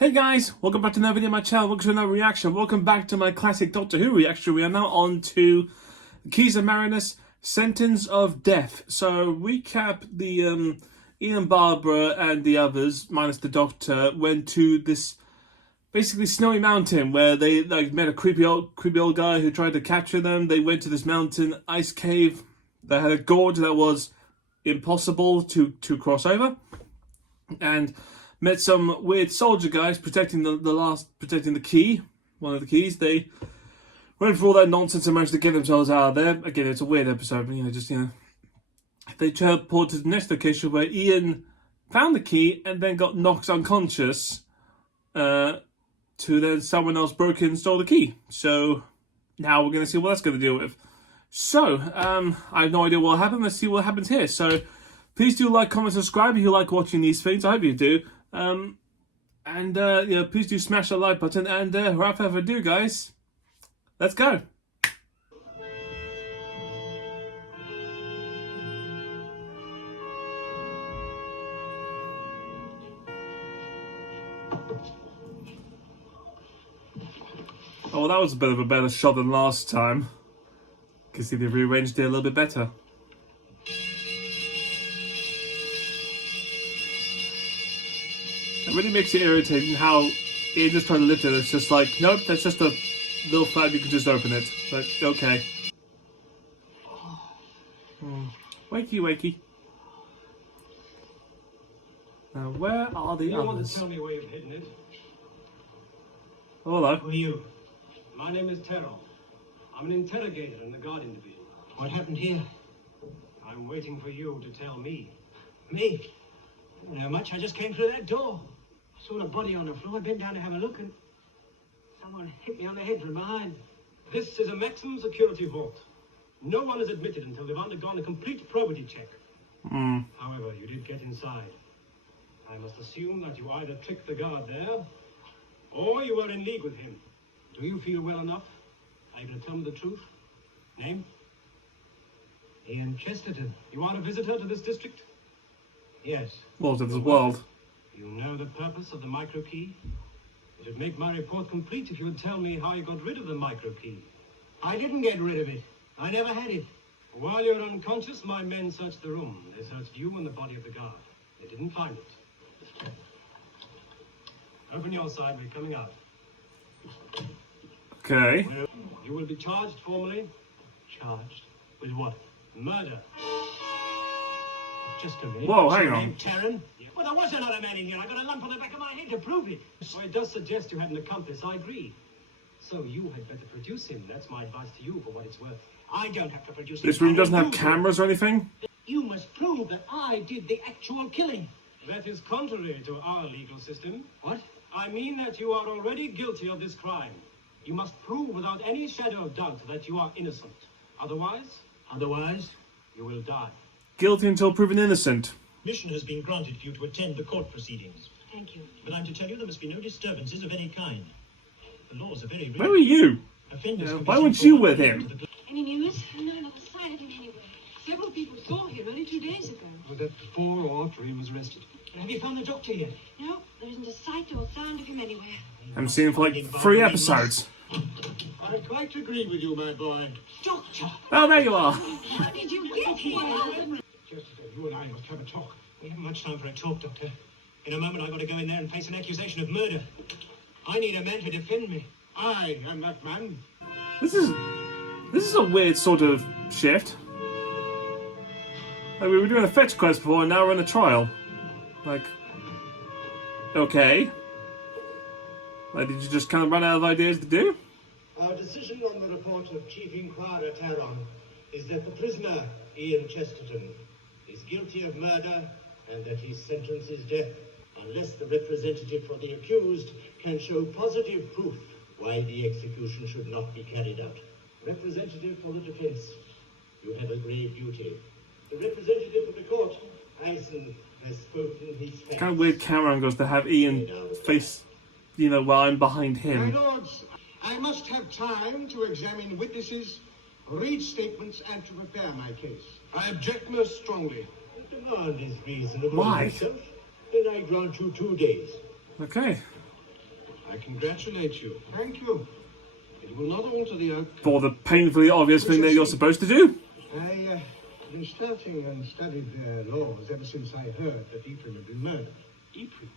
Hey guys, welcome back to another video on my channel, welcome to another reaction, welcome back to my classic Doctor Who reaction. We are now on to the Keys of Marinus, Sentence of Death. So, recap the Ian, Barbara and the others, minus the Doctor, went to this basically snowy mountain where they met a creepy old guy who tried to capture them. They went to this mountain ice cave that had a gorge that was impossible to cross over, and met some weird soldier guys protecting the key, one of the keys. They went through all that nonsense and managed to get themselves out of there. Again, it's a weird episode, but they teleported to the next location where Ian found the key and then got knocked unconscious. To then someone else broke in and stole the key. So now we're going to see what that's going to deal with. So I have no idea what happened. Let's see what happens here. So please do like, comment, subscribe if you like watching these things. I hope you do. Please do smash that like button. And without further ado, guys, let's go. Oh, well, that was a bit of a better shot than last time. Can see they've rearranged it a little bit better. It really makes it irritating how Ian just trying to lift it. It's just like, nope, that's just a little flap, you can just open it. But, okay. Wakey, wakey. Now, where are the others? You want to tell me where you've hidden it? Oh, hello. Who are you? My name is Terrell. I'm an interrogator in the Guardian Division. What happened here? I'm waiting for you to tell me. Me? I don't know much. I just came through that door. I saw the body on the floor. I bent down to have a look and someone hit me on the head from behind. This is a maximum security vault. No one is admitted until they've undergone a complete probity check. However, you did get inside. I must assume that you either tricked the guard there, or you were in league with him. Do you feel well enough? Able to tell me the truth? Name? Ian Chesterton. You are a visitor to this district? Yes. World of the world. You know the purpose of the micro key? It would make my report complete if you would tell me how you got rid of the micro key. I didn't get rid of it. I never had it. While you were unconscious, my men searched the room. They searched you and the body of the guard. They didn't find it. Open your side, we're coming out. Okay. You will be charged formally. Charged? With what? Murder. Just a minute. Whoa, hang Your on. name Terran? Well, there was another man in here. I got a lump on the back of my head to prove it. Well, it does suggest you had an accomplice, I agree. So you had better produce him. That's my advice to you for what it's worth. I don't have to produce This him. room doesn't have cameras or anything? You must prove that I did the actual killing. That is contrary to our legal system. What? I mean that you are already guilty of this crime. You must prove without any shadow of doubt that you are innocent. Otherwise, you will die. Guilty until proven innocent. Permission has been granted for you to attend the court proceedings. Thank you. But I'm to tell you there must be no disturbances of any kind. The laws are very real. Where were you? Offenders can be why sent weren't for you one with year him? to the- Any news? No, not a sign of him anywhere. Several people saw him only 2 days ago. Was that before or after he was arrested? Have you found the doctor yet? No, there isn't a sight or sound of him anywhere. I haven't seen him for like 3 episodes. I quite agree with you, my boy. Doctor! Oh, there you are. How did you get here? Chester, you and I must have a talk. We haven't much time for a talk, Doctor. In a moment, I've got to go in there and face an accusation of murder. I need a man to defend me. I am that man. This is a weird sort of shift. Like, we were doing a fetch quest before and now we're in a trial. Like, okay. Like, did you just kind of run out of ideas to do? Our decision on the report of Chief Inquirer Taron is that the prisoner, Ian Chesterton, is guilty of murder and that his sentence is death, unless the representative for the accused can show positive proof why the execution should not be carried out. Representative for the defense, you have a grave duty. The representative of the court, Eisen, has spoken his facts. Kind of weird camera angles to have Ian face, while I'm behind My him. lords, I must have time to examine witnesses, read statements, and to prepare my case. I object most strongly. The demand is reasonable. Why? Myself, then I grant you 2 days. Okay. I congratulate you. Thank you. It will not alter the outcome. For the painfully obvious thing that you're supposed to do. I've been studying and studied their laws ever since I heard that Ephraim had been murdered. Ephraim?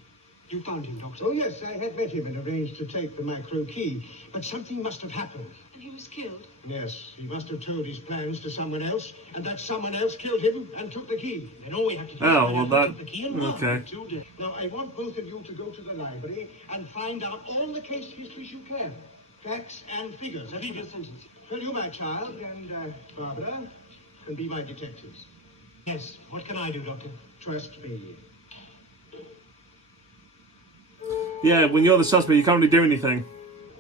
You found him, Doctor? Oh, yes, I had met him and arranged to take the micro key, but something must have happened. And he was killed. Yes, he must have told his plans to someone else, and that someone else killed him and took the key. Then all we have to do Oh, is well, find out who that- took the key and why. okay. Now, I want both of you to go to the library and find out all the case histories you can. Facts and figures. Read your sentence. Well, you, my child, and Barbara, can be my detectives. Yes. What can I do, Doctor? Trust me. Yeah, when you're the suspect, you can't really do anything.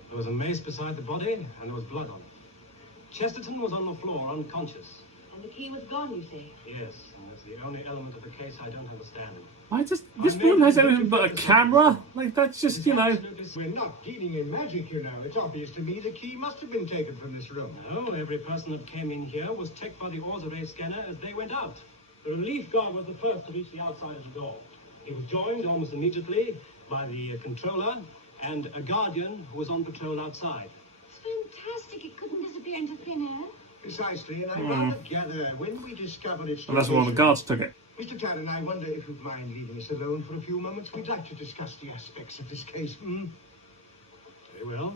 There was a mace beside the body, and there was blood on it. Chesterton was on the floor, unconscious. And the key was gone, you say? Yes, and that's the only element of the case I don't understand. Why does this room has everything but a camera? Like, that's just, you know. We're not dealing in magic, you know. It's obvious to me the key must have been taken from this room. No, every person that came in here was checked by the Auxerre scanner as they went out. The relief guard was the first to reach the outside of the door. He was joined almost immediately by the controller and a guardian who was on patrol outside. It's fantastic. It couldn't disappear into thin air. Precisely, and I rather gather when we discover its Unless one of the location- guards took it. Mr. Tarrant, I wonder if you'd mind leaving us alone for a few moments. We'd like to discuss the aspects of this case. Very well.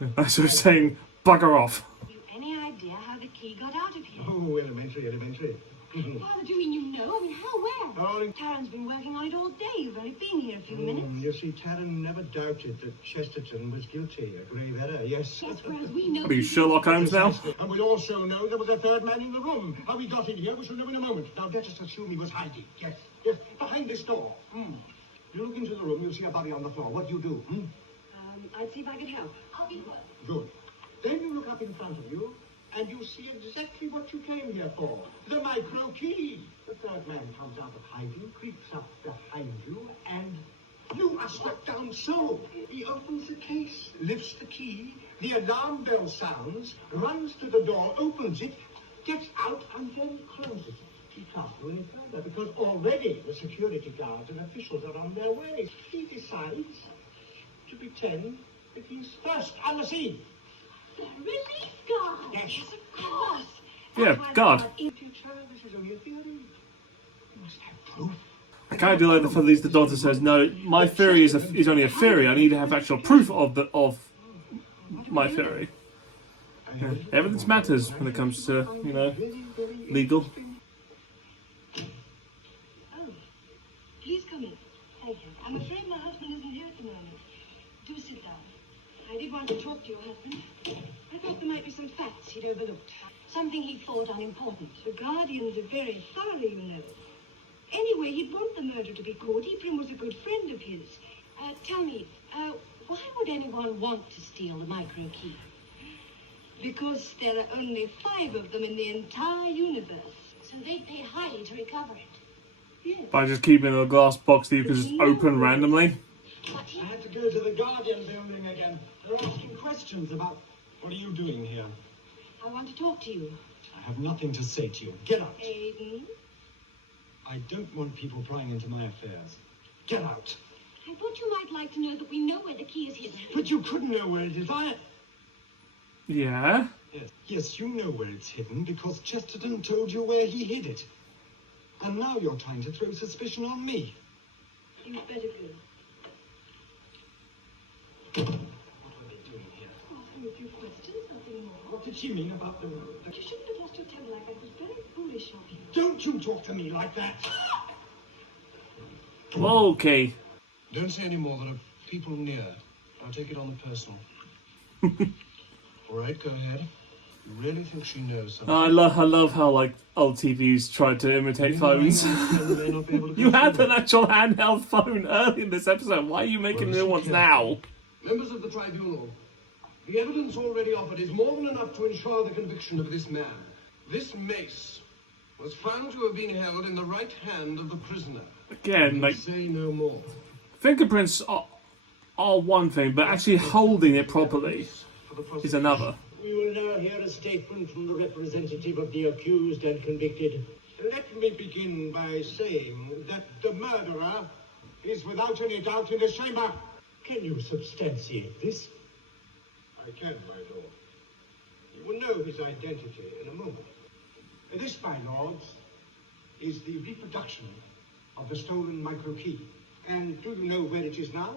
That's what I'm saying, bugger off. Have you any idea how the key got out of here? Oh, elementary. Father, do you mean you know? I mean, how well? Oh, Taryn's been working on it all day. You've only been here a few minutes. You see, Tarrant never doubted that Chesterton was guilty. A grave error, yes. Yes, whereas we know... Are you Sherlock Holmes now? And we also know there was a third man in the room. How he got in here, we shall know in a moment. Now, let us assume he was hiding. Yes, behind this door. You look into the room, you'll see a body on the floor. What do you do? I'd see if I could help. I'll be quick. Good. Then you look up in front of you, and you see exactly what you came here for. The micro key. The third man comes out of hiding, creeps up behind you, and you are struck down so. He opens the case, lifts the key, the alarm bell sounds, runs to the door, opens it, gets out, and then closes it. He can't go any further because already the security guards and officials are on their way. He decides to pretend that he's first on the scene. The relief guard! Yes. Of course! Yeah, God. In future, this is only a theory. You must have proof. I can't do like the fellow the doctor says, no, my theory is only a theory. I need to have actual proof of my theory. Yeah, evidence matters when it comes to, you know, legal. Oh, please come in. Thank you. I'm afraid my husband isn't here at the moment. Do sit down. I did want to talk to your husband. I thought there might be some facts he'd overlooked. Something he thought unimportant. The Guardians are very thorough, you know. Anyway, he'd want the murder to be caught. Ephraim was a good friend of his. Tell me, why would anyone want to steal the micro key? Because there are only 5 of them in the entire universe. So they'd pay highly to recover it. Yes. By just keeping a glass box that you can just open randomly. But he... I had to go to the Guardian building again. They're asking questions about... What are you doing here? I want to talk to you. I have nothing to say to you. Get out. Aiden? I don't want people prying into my affairs. Get out. I thought you might like to know that we know where the key is hidden. But you couldn't know where it is. Yeah. Yes, you know where it's hidden because Chesterton told you where he hid it. And now you're trying to throw suspicion on me. You'd better go. What were they doing here? Asking a few questions, nothing more. What did she mean about the... You shouldn't have lost your temper like that. It was very foolish of you. Don't you talk to me like that. Okay. Don't say any more. There are people near. I'll take it on the personal. All right, go ahead. You really think she knows something? I love how like old TVs tried to imitate phones. May not be able to You go had through an actual handheld phone early in this episode. Why are you making new ones now? Members of the tribunal, the evidence already offered is more than enough to ensure the conviction of this man. This mace was found to have been held in the right hand of the prisoner. Again, like Say no more. fingerprints are one thing, but actually holding it properly For the is prosecution. another. We will now hear a statement from the representative of the accused and convicted. Let me begin by saying that the murderer is without any doubt in this chamber. Can you substantiate this? I can, my lord. You will know his identity in a moment. This, my lords, is the reproduction of the stolen micro-key. And do you know where it is now?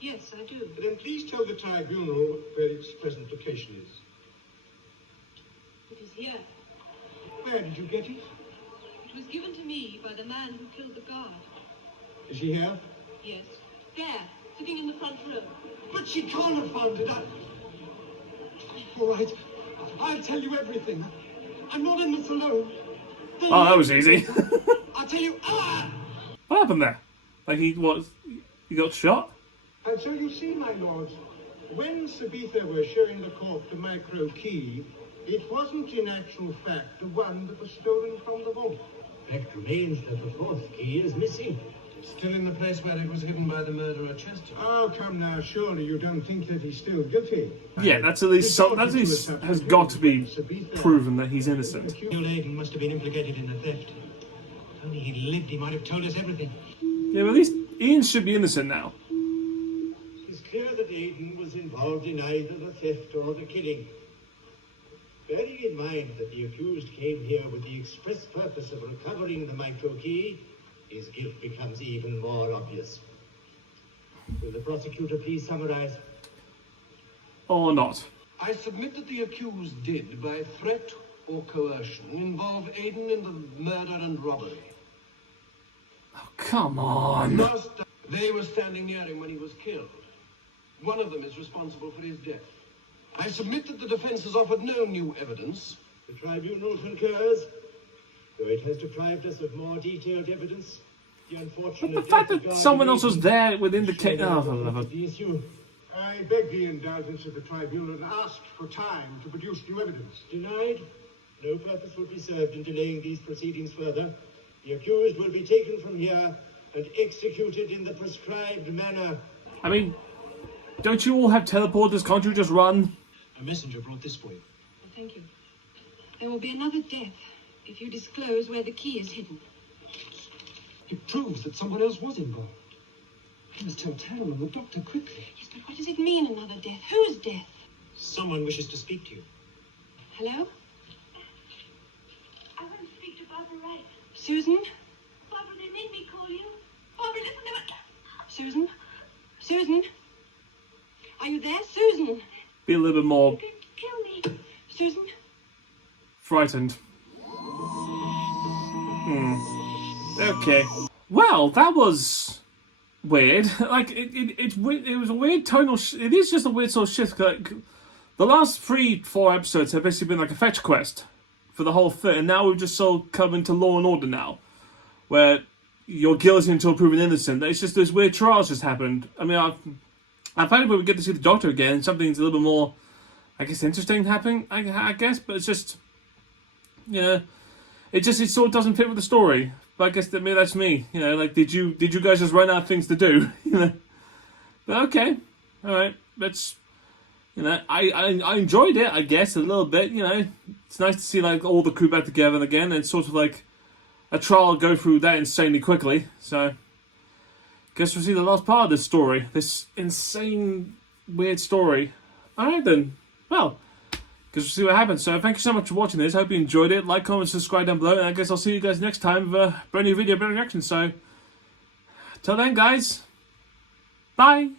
Yes, I do. Then please tell the tribunal where its present location is. It is here. Where did you get it? It was given to me by the man who killed the guard. Is he here? Yes. There, sitting in the front row. But she can't have found it. All right. I'll tell you everything. I'm not in this alone. Oh, that was easy. I'll tell you. Ah! What happened there? Like he got shot? And so you see, my lords, when Sabitha was showing the court the micro key, it wasn't in actual fact the one that was stolen from the vault. Fact remains that the fourth key is missing. Still in the place where it was hidden by the murderer Chesterton. Oh, come now, surely you don't think that he's still guilty? Yeah, that's at least has got to be proven that he's innocent. Old Aiden must have been implicated in the theft. If only he'd lived, he might have told us everything. Yeah, but at least Ian should be innocent now. It's clear that Aiden was involved in either the theft or the killing. Bearing in mind that the accused came here with the express purpose of recovering the micro key, his guilt becomes even more obvious. Will the prosecutor please summarize? Or not. I submit that the accused did, by threat or coercion, involve Aiden in the murder and robbery. Oh, come on. They were standing near him when he was killed. One of them is responsible for his death. I submit that the defense has offered no new evidence. The tribunal concurs, though it has deprived us of more detailed evidence. The unfortunate But the fact death that of someone else was Aiden there would indicate... showed Oh, us whatever. the issue. I beg the indulgence of the tribunal and ask for time to produce new evidence. Denied. No purpose will be served in delaying these proceedings further. The accused will be taken from here and executed in the prescribed manner. I mean, don't you all have teleporters? Can't you just run? A messenger brought this for you. Oh, thank you. There will be another death if you disclose where the key is hidden. It proves that someone else was involved. You must tell Taron and the doctor quickly. Yes, but what does it mean, another death? Whose death? Someone wishes to speak to you. Hello? I want to speak to Barbara Wright. Susan? Barbara, they made me call you. Barbara, listen to what... Susan? Susan? Are you there, Susan? Be a little bit more You can kill me. Susan? frightened. Okay. Well, that was weird. Like it was a weird tonal. It is just a weird sort of shift. Like the last 3-4 episodes have basically been like a fetch quest for the whole thing, and now we've just sort of come into Law and Order now, where you're guilty until proven innocent. It's just those weird trials just happened. I mean, I thought we would get to see the Doctor again. Something's a little bit more, I guess, interesting happening. I guess, but it's just, yeah, it sort of doesn't fit with the story. But I guess maybe that's me. You know, like did you guys just run out of things to do? You know, but okay, all right. That's, you know, I enjoyed it. I guess a little bit. You know, it's nice to see like all the crew back together again, and sort of like a trial go through that insanely quickly. So, guess we'll see the last part of this story. This insane, weird story. All right then. Well, guess we'll see what happens. So thank you so much for watching this. Hope you enjoyed it. Like, comment, subscribe down below, and I guess I'll see you guys next time with a brand new video, brand new reaction. So, till then, guys. Bye.